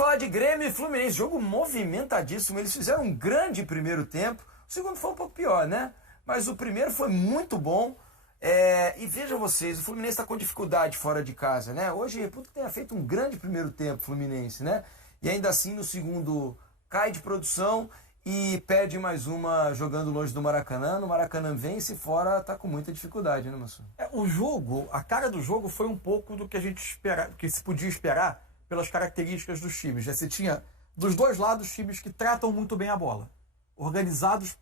falar de Grêmio e Fluminense, jogo movimentadíssimo, eles fizeram um grande primeiro tempo, o segundo foi um pouco pior, né? Mas o primeiro foi muito bom, e vejam vocês, o Fluminense está com dificuldade fora de casa, né? Hoje, puto, tenha feito um grande primeiro tempo, Fluminense, né? E ainda assim, no segundo, cai de produção e perde mais uma jogando longe do Maracanã. No Maracanã vence, fora tá com muita dificuldade, né, Massu? O jogo, a cara do jogo foi um pouco do que a gente espera, que se podia esperar pelas características dos times. Você tinha, dos dois lados, times que tratam muito bem a bola, organizados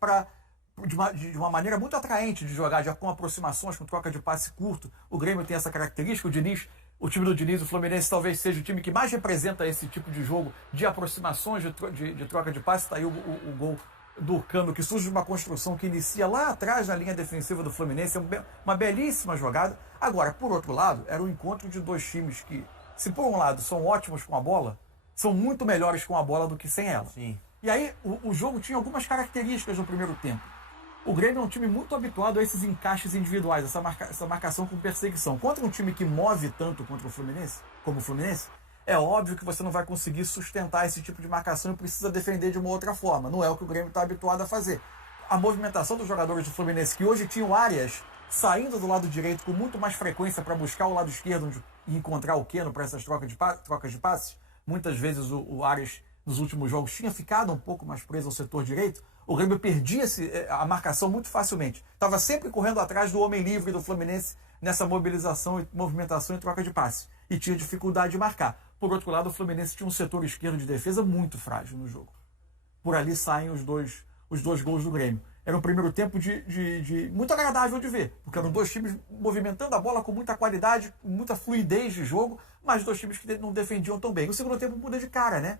de uma maneira muito atraente de jogar, já com aproximações, com troca de passe curto. O Grêmio tem essa característica, o time do Diniz, o Fluminense, talvez seja o time que mais representa esse tipo de jogo de aproximações, de troca de passe. Está aí o gol do Cano, que surge de uma construção que inicia lá atrás na linha defensiva do Fluminense. É uma belíssima jogada. Agora, por outro lado, era o encontro de dois times que, se por um lado são ótimos com a bola, são muito melhores com a bola do que sem ela. Sim. E aí o jogo tinha algumas características no primeiro tempo. O Grêmio é um time muito habituado a esses encaixes individuais, essa marcação com perseguição. Contra um time que move tanto contra o Fluminense, como o Fluminense, é óbvio que você não vai conseguir sustentar esse tipo de marcação e precisa defender de uma outra forma. Não é o que o Grêmio está habituado a fazer. A movimentação dos jogadores do Fluminense, que hoje tinham áreas saindo do lado direito com muito mais frequência para buscar o lado esquerdo e encontrar o Keno para essas trocas de passes. Muitas vezes o Arias, nos últimos jogos, tinha ficado um pouco mais preso ao setor direito. O Grêmio perdia a marcação muito facilmente. Estava sempre correndo atrás do homem livre do Fluminense nessa mobilização, movimentação e troca de passe. E tinha dificuldade de marcar. Por outro lado, o Fluminense tinha um setor esquerdo de defesa muito frágil no jogo. Por ali saem os dois gols do Grêmio. Era um primeiro tempo muito agradável de ver, porque eram dois times movimentando a bola com muita qualidade, com muita fluidez de jogo, mas dois times que não defendiam tão bem. O segundo tempo muda de cara, né?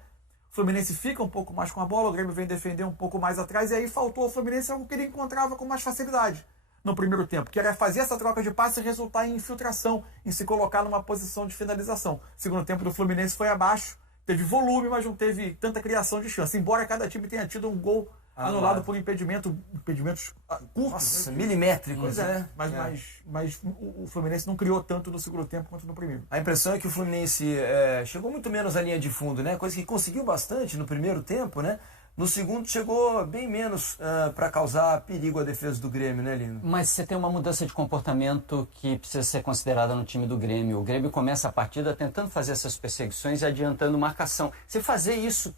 O Fluminense fica um pouco mais com a bola, o Grêmio vem defender um pouco mais atrás, e aí faltou ao Fluminense algo que ele encontrava com mais facilidade no primeiro tempo, que era fazer essa troca de passe e resultar em infiltração, em se colocar numa posição de finalização. O segundo tempo do Fluminense foi abaixo, teve volume, mas não teve tanta criação de chance, embora cada time tenha tido um gol anulado por impedimentos curtos. Nossa, milimétricos, né? Mas o Fluminense não criou tanto no segundo tempo quanto no primeiro. A impressão é que o Fluminense chegou muito menos à linha de fundo, né? Coisa que conseguiu bastante no primeiro tempo, né? No segundo chegou bem menos para causar perigo à defesa do Grêmio, né, Lino? Mas você tem uma mudança de comportamento que precisa ser considerada no time do Grêmio. O Grêmio começa a partida tentando fazer essas perseguições e adiantando marcação. Se fazer isso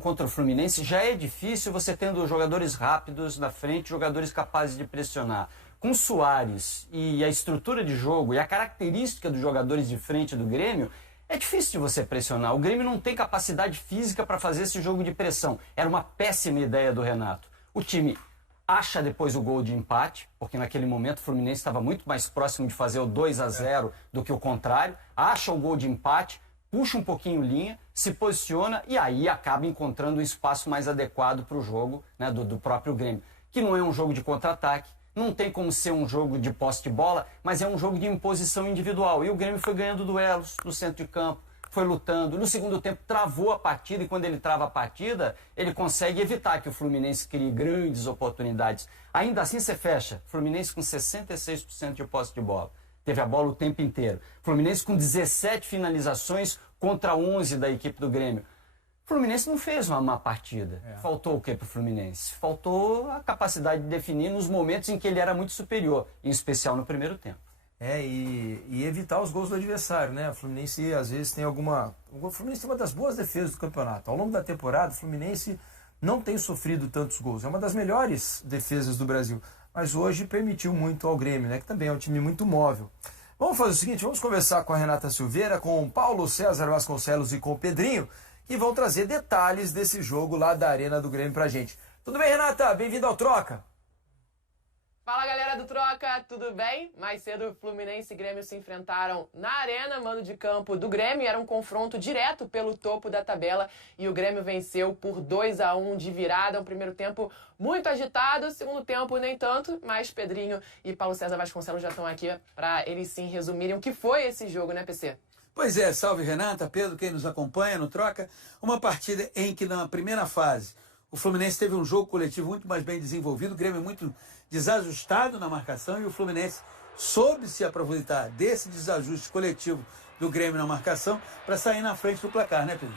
contra o Fluminense já é difícil, você tendo jogadores rápidos na frente, jogadores capazes de pressionar. Com o Soares e a estrutura de jogo e a característica dos jogadores de frente do Grêmio, é difícil de você pressionar. O Grêmio não tem capacidade física para fazer esse jogo de pressão. Era uma péssima ideia do Renato. O time acha depois o gol de empate, porque naquele momento o Fluminense estava muito mais próximo de fazer o 2-0 do que o contrário. Acha o gol de empate, puxa um pouquinho linha, se posiciona e aí acaba encontrando o espaço mais adequado para o jogo, né, do próprio Grêmio. Que não é um jogo de contra-ataque. Não tem como ser um jogo de posse de bola, mas é um jogo de imposição individual. E o Grêmio foi ganhando duelos no centro de campo, foi lutando. No segundo tempo travou a partida e quando ele trava a partida, ele consegue evitar que o Fluminense crie grandes oportunidades. Ainda assim você fecha. Fluminense com 66% de posse de bola. Teve a bola o tempo inteiro. Fluminense com 17 finalizações contra 11 da equipe do Grêmio. O Fluminense não fez uma má partida. Faltou o que para o Fluminense? Faltou a capacidade de definir nos momentos em que ele era muito superior, em especial no primeiro tempo. E evitar os gols do adversário, né? O Fluminense às vezes tem O Fluminense tem uma das boas defesas do campeonato. Ao longo da temporada, o Fluminense não tem sofrido tantos gols. É uma das melhores defesas do Brasil. Mas hoje permitiu muito ao Grêmio, né? Que também é um time muito móvel. Vamos fazer o seguinte, vamos conversar com a Renata Silveira, com o Paulo César Vasconcelos e com o Pedrinho, que vão trazer detalhes desse jogo lá da Arena do Grêmio pra gente. Tudo bem, Renata? Bem-vindo ao Troca. Fala, galera do Troca, tudo bem? Mais cedo, Fluminense e Grêmio se enfrentaram na Arena, mando de campo do Grêmio. Era um confronto direto pelo topo da tabela e o Grêmio venceu por 2-1 de virada. Um primeiro tempo muito agitado, segundo tempo nem tanto, mas Pedrinho e Paulo César Vasconcelos já estão aqui para eles sim resumirem o que foi esse jogo, né, PC? Pois é, salve Renata, Pedro, quem nos acompanha no Troca. Uma partida em que na primeira fase o Fluminense teve um jogo coletivo muito mais bem desenvolvido, o Grêmio muito desajustado na marcação e o Fluminense soube se aproveitar desse desajuste coletivo do Grêmio na marcação para sair na frente do placar, né, Pedro?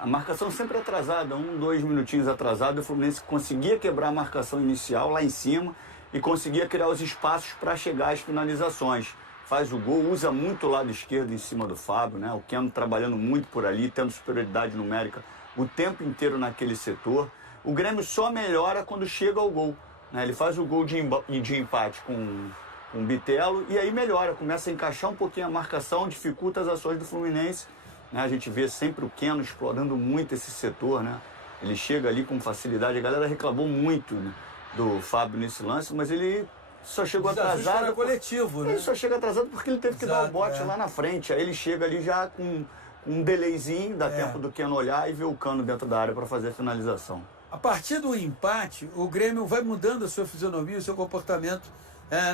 A marcação sempre atrasada, 2 minutinhos atrasado, o Fluminense conseguia quebrar a marcação inicial lá em cima e conseguia criar os espaços para chegar às finalizações. Faz o gol, usa muito o lado esquerdo em cima do Fábio, né? O Keno trabalhando muito por ali, tendo superioridade numérica o tempo inteiro naquele setor. O Grêmio só melhora quando chega ao gol, né? Ele faz o gol de empate com o Bitelo e aí melhora, começa a encaixar um pouquinho a marcação, dificulta as ações do Fluminense, né? A gente vê sempre o Keno explorando muito esse setor, né? Ele chega ali com facilidade, a galera reclamou muito, né, do Fábio nesse lance, mas ele só chegou atrasado. Era coletivo, né? Ele só chega atrasado porque ele teve que dar o bote é. lá na frente. Aí ele chega ali já com um delayzinho, dá tempo do Keno olhar e ver o Cano dentro da área para fazer a finalização. A partir do empate, o Grêmio vai mudando a sua fisionomia, o seu comportamento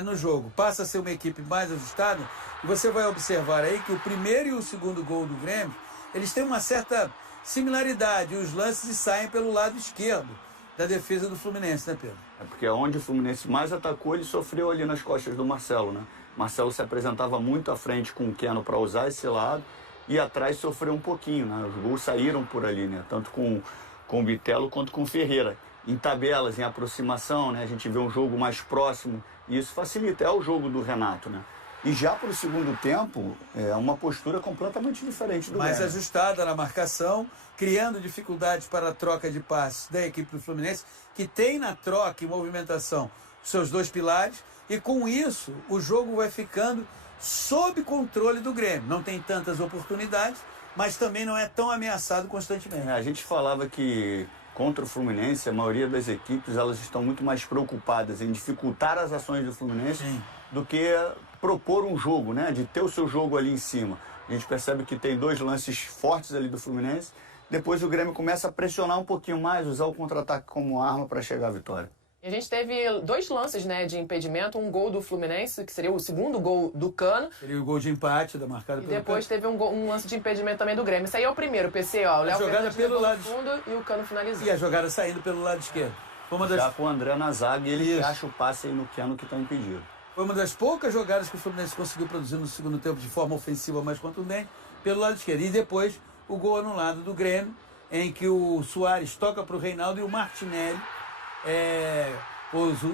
no jogo. Passa a ser uma equipe mais ajustada e você vai observar aí que o primeiro e o segundo gol do Grêmio, eles têm uma certa similaridade. Os lances saem pelo lado esquerdo da defesa do Fluminense, né, Pedro? É porque onde o Fluminense mais atacou, ele sofreu ali nas costas do Marcelo, né? Marcelo se apresentava muito à frente com o Keno para usar esse lado e atrás sofreu um pouquinho, né? Os gols saíram por ali, né? Tanto com o Bitelo quanto com o Ferreira. Em tabelas, em aproximação, né? A gente vê um jogo mais próximo e isso facilita. É o jogo do Renato, né? E já para o segundo tempo, é uma postura completamente diferente do mais Grêmio. ajustada na marcação, criando dificuldades para a troca de passes da equipe do Fluminense, que tem na troca e movimentação seus dois pilares, e com isso o jogo vai ficando sob controle do Grêmio. Não tem tantas oportunidades, mas também não é tão ameaçado constantemente. A gente falava que contra o Fluminense, a maioria das equipes elas estão muito mais preocupadas em dificultar as ações do Fluminense do que propor um jogo, né? De ter o seu jogo ali em cima. A gente percebe que tem 2 lances fortes ali do Fluminense. Depois o Grêmio começa a pressionar um pouquinho mais, usar o contra-ataque como arma para chegar à vitória. E a gente teve 2 lances, né, de impedimento, um gol do Fluminense, que seria o segundo gol do Cano. Seria o gol de empate da marcada E pelo depois Cano. teve um lance de impedimento também do Grêmio. Isso aí é o primeiro, PC, ó. O Léo jogada Fernandes pelo levou lado no fundo e o Cano finalizou. E a jogada saindo pelo lado esquerdo. Foi uma das, Já com o André na zaga e ele acha o passe aí no Keno que está impedido. foi uma das poucas jogadas que o Fluminense conseguiu produzir no segundo tempo de forma ofensiva mais contundente pelo lado esquerdo. E depois o gol anulado do Grêmio, em que o Soares toca para o Reinaldo e o Martinelli,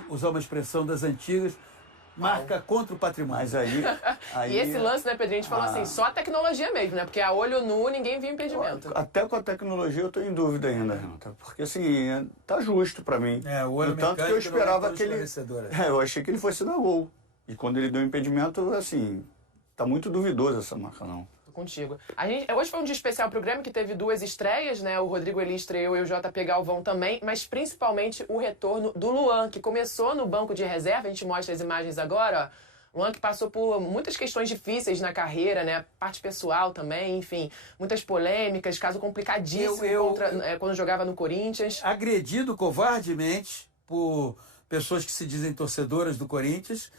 usar uma expressão das antigas, marca contra o patrimônio. Mas aí E esse lance, né, Pedrinho, a gente falou assim, só a tecnologia mesmo, né? Porque a olho nu ninguém viu impedimento. Até com a tecnologia eu tô em dúvida ainda, Renato. Porque assim, tá justo para mim. O olho No tanto que eu mecânico esperava não é que ele... esclarecedor. eu achei que ele fosse dar gol. E quando ele deu impedimento, assim, tá muito duvidoso essa marca, não. Contigo. Hoje foi um dia especial pro Grêmio, que teve 2 estreias, né? O Rodrigo Eli estreou e o JP Galvão também, mas principalmente o retorno do Luan, que começou no banco de reserva. A gente mostra as imagens agora, ó. Luan que passou por muitas questões difíceis na carreira, né? Parte pessoal também, enfim. Muitas polêmicas, caso complicadíssimo quando jogava no Corinthians. Agredido covardemente por pessoas que se dizem torcedoras do Corinthians.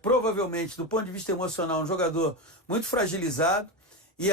Provavelmente, do ponto de vista emocional, um jogador muito fragilizado. E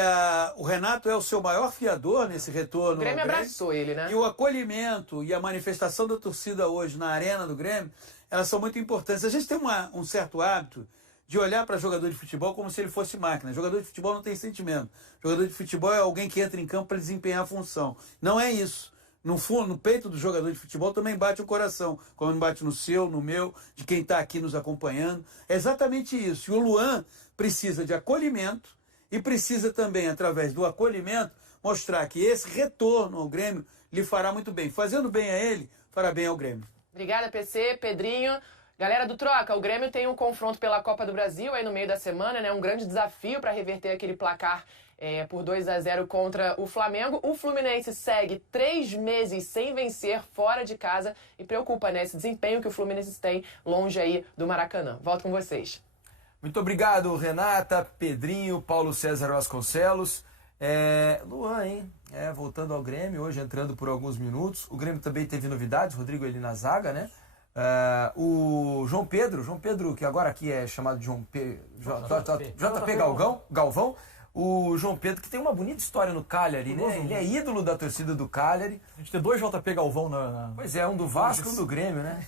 o Renato é o seu maior fiador nesse retorno. O Grêmio abraçou ele, né? E o acolhimento e a manifestação da torcida hoje na arena do Grêmio, elas são muito importantes. A gente tem um certo hábito de olhar para jogador de futebol como se ele fosse máquina. Jogador de futebol não tem sentimento. Jogador de futebol é alguém que entra em campo para desempenhar a função. Não é isso. No fundo, no peito do jogador de futebol também bate o coração, como bate no seu, no meu, de quem está aqui nos acompanhando. É exatamente isso. E o Luan precisa de acolhimento e precisa também, através do acolhimento, mostrar que esse retorno ao Grêmio lhe fará muito bem. Fazendo bem a ele, fará bem ao Grêmio. Obrigada, PC, Pedrinho. Galera do Troca, o Grêmio tem um confronto pela Copa do Brasil aí no meio da semana, né? Um grande desafio para reverter aquele placar por 2-0 contra o Flamengo. O Fluminense segue 3 meses sem vencer fora de casa e preocupa, né? Esse desempenho que o Fluminense tem longe aí do Maracanã. Volto com vocês. Muito obrigado, Renata, Pedrinho, Paulo César Vasconcelos. Luan, hein? Voltando ao Grêmio, hoje entrando por alguns minutos. O Grêmio também teve novidades, Rodrigo ele na zaga, né? O João Pedro, que agora aqui é chamado de JP Galvão. O João Pedro, que tem uma bonita história no Cagliari, né? Ele é ídolo da torcida do Cagliari. A gente tem 2 JP Galvão Pois é, um do Vasco e um do Grêmio, né?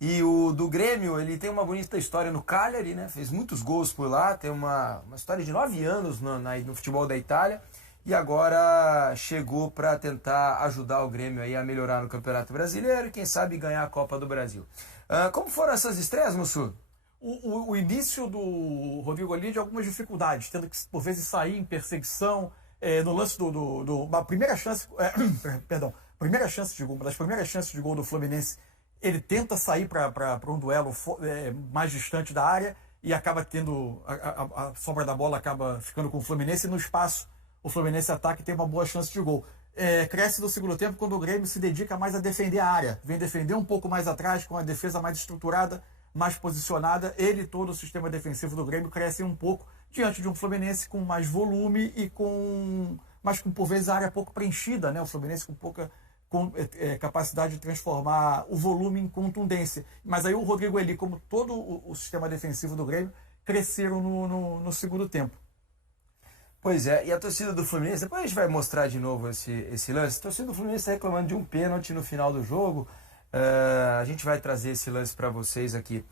E o do Grêmio, ele tem uma bonita história no Cagliari, né? Fez muitos gols por lá, tem uma história de 9 anos no futebol da Itália. E agora chegou para tentar ajudar o Grêmio aí a melhorar no Campeonato Brasileiro e quem sabe ganhar a Copa do Brasil. Como foram essas estreias, Mussu? O início do Rodrigo ali de algumas dificuldades, tendo que por vezes sair em perseguição, no lance uma primeira chance, primeira chance de gol, uma das primeiras chances de gol do Fluminense, ele tenta sair para um duelo mais distante da área e acaba tendo a sobra da bola, acaba ficando com o Fluminense e no espaço o Fluminense ataca e tem uma boa chance de gol. Cresce no segundo tempo quando o Grêmio se dedica mais a defender a área, vem defender um pouco mais atrás, com a defesa mais estruturada, mais posicionada. Ele e todo o sistema defensivo do Grêmio cresce um pouco diante de um Fluminense com mais volume e mas com por vezes a área pouco preenchida, né? O Fluminense com pouca capacidade de transformar o volume em contundência. Mas aí o Rodrigo Eli, como todo o sistema defensivo do Grêmio, cresceram no segundo tempo. Pois é, e a torcida do Fluminense, depois a gente vai mostrar de novo esse lance. A torcida do Fluminense está reclamando de um pênalti no final do jogo. A gente vai trazer esse lance para vocês aqui.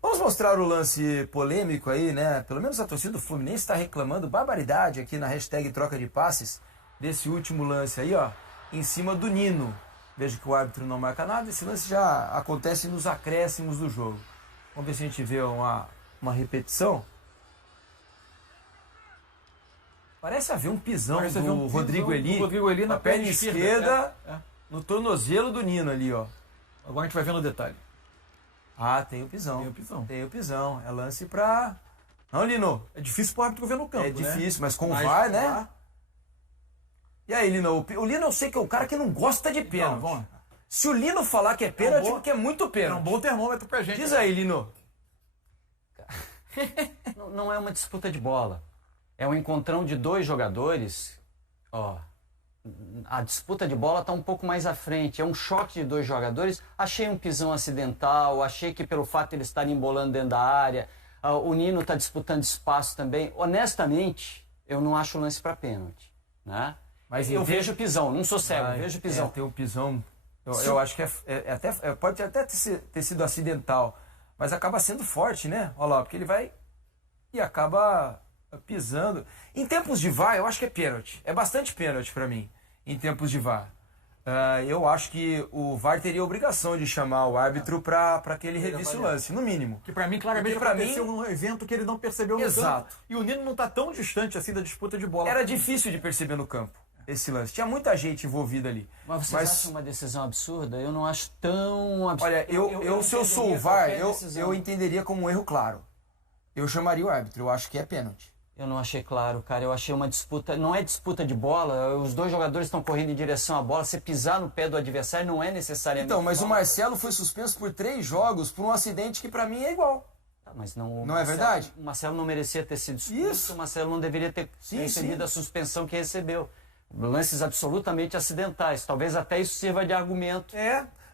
Vamos mostrar o lance polêmico aí, né? Pelo menos a torcida do Fluminense está reclamando barbaridade aqui na hashtag troca de passes desse último lance aí, ó, em cima do Nino. Veja que o árbitro não marca nada, esse lance já acontece nos acréscimos do jogo. Vamos ver se a gente vê uma repetição. Parece haver um pisão do Rodrigo Eli na perna esquerda, no tornozelo do Nino ali, ó. Agora a gente vai ver no detalhe. Tem o pisão. Tem o pisão. É lance pra... Não, Lino? É difícil pro árbitro ver no campo, É difícil, mas com o VAR, né? E aí, Lino? O Lino eu sei que é o cara que não gosta de pênalti. Se o Lino falar que é pênalti, porque é muito pênalti. É um bom termômetro pra gente. Diz aí, Lino. Não é uma disputa de bola. É um encontrão de dois jogadores. Ó, a disputa de bola está um pouco mais à frente. É um choque de dois jogadores. Achei um pisão acidental. Achei que pelo fato de eles estarem embolando dentro da área, o Nino está disputando espaço também. Honestamente, eu não acho lance para pênalti, né? Mas eu vejo pisão. Não sou cego. Vejo pisão. Tem um pisão. Eu acho que pode até ter sido acidental, mas acaba sendo forte, né? Olha lá, porque ele vai e acaba pisando. Em tempos de VAR, eu acho que é pênalti. É bastante pênalti para mim, em tempos de VAR. Eu acho que o VAR teria a obrigação de chamar o árbitro para que ele revisse o lance, no mínimo. Que para mim, claramente, aconteceu um evento que ele não percebeu no Exato. campo. E o Nino não está tão distante assim da disputa de bola. Era difícil de perceber no campo esse lance. Tinha muita gente envolvida ali. Mas vocês acham uma decisão absurda? Eu não acho tão absurda. Olha, se eu sou o VAR, eu entenderia como um erro claro. Eu chamaria o árbitro. Eu acho que é pênalti. Eu não achei claro, cara. Eu achei uma disputa... Não é disputa de bola. Os dois jogadores estão correndo em direção à bola. Você pisar no pé do adversário não é necessariamente... Então, mas o Marcelo foi suspenso por 3 jogos por um acidente que pra mim é igual. Mas não Marcelo, é verdade? O Marcelo não merecia ter sido expulso. Isso. O Marcelo não deveria ter recebido a suspensão que recebeu. Lances absolutamente acidentais. Talvez até isso sirva de argumento.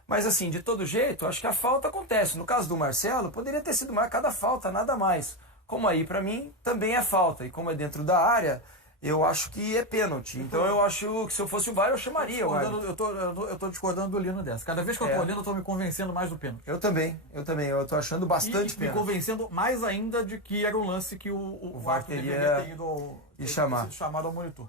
Mas assim, de todo jeito, acho que a falta acontece. No caso do Marcelo, poderia ter sido marcada a falta, nada mais. Como aí, pra mim, também é falta. E como é dentro da área, eu acho que é pênalti. Então eu acho que se eu fosse o VAR, eu chamaria o árbitro. Eu tô discordando do Lino dessa. Cada vez que eu tô olhando, eu tô me convencendo mais do pênalti. Eu também. Eu tô achando bastante pênalti. Me convencendo mais ainda de que era um lance que o VAR teria sido chamado ao monitor.